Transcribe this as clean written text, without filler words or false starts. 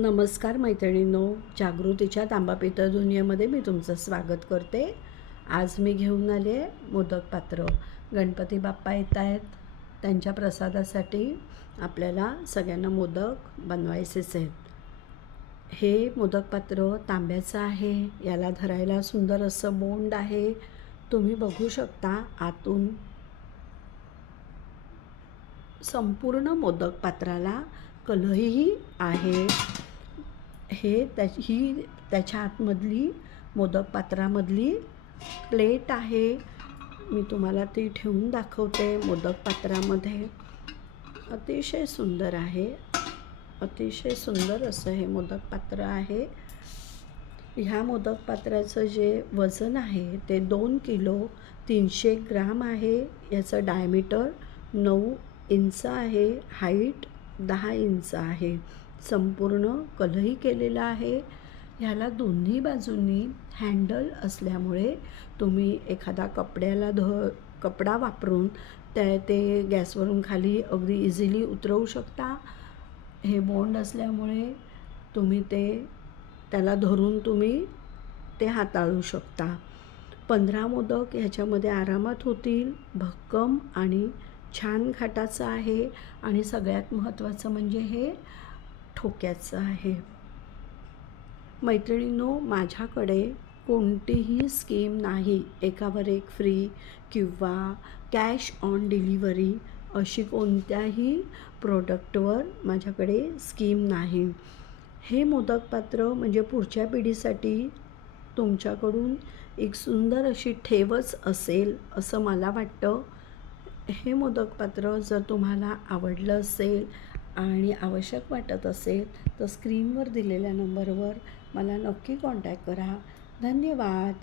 नमस्कार मैत्रिणींनो, जागृतीच्या तांबापितळ दुनियेमध्ये मी तुमचं स्वागत करते। आज मी घेऊन आले मोदक पात्र। गणपती बाप्पा येत आहेत, त्यांच्या प्रसादासाठी आपल्याला सगळ्यांना मोदक बनवायचेच आहेत। हे मोदक पात्र तांब्याचं आहे, याला धरायला सुंदर असं बोंड आहे, तुम्ही बघू शकता। आतून संपूर्ण मोदक पात्राला कलही आहे। ही त्याच्या आतमधली मोदक पात्रामधली प्लेट आहे। मी तुम्हाला ती ठेवून दाखवते। मोदक पात्रामध्ये अतिशय सुंदर आहे, अतिशय सुंदर असं हे मोदक पात्र आहे। ह्या मोदक पात्राचं जे वजन आहे ते 2 किलो 300 ग्राम आहे। याचं डायमीटर 9 इंच आहे, हाईट 10 इंच आहे। संपूर्ण कलही केलेला आहे। ह्याला दोन्ही बाजूंनी हँडल असल्यामुळे तुम्ही एखादा कपडा वापरून ते गॅसवरून खाली अगदी इझिली उतरवू शकता। हे बोंड असल्यामुळे तुम्ही त्याला धरून तुम्ही ते हाताळू शकता। 15 मोदक ह्याच्यामध्ये आरामात होतील। भक्कम आणि छान घाटाचं आहे आणि सगळ्यात महत्त्वाचं म्हणजे हे ठोक्याचं आहे। मैत्रिणींनो, माझ्याकडे कोणतीही स्कीम नाही, एकावर एक फ्री किंवा कॅश ऑन डिलिव्हरी अशी कोणत्याही प्रोडक्टवर माझ्याकडे स्कीम नाही। हे मोदक पात्र म्हणजे पुढच्या पिढीसाठी तुमच्याकडून एक सुंदर अशी ठेवच असेल असं मला वाटतं। हे मोदक पात्र जर तुम्हाला आवडलं असेल आणि आवश्यक वाटत असेल तर स्क्रीनवर दिलेल्या नंबरवर मला नक्की कॉन्टॅक्ट करा। धन्यवाद।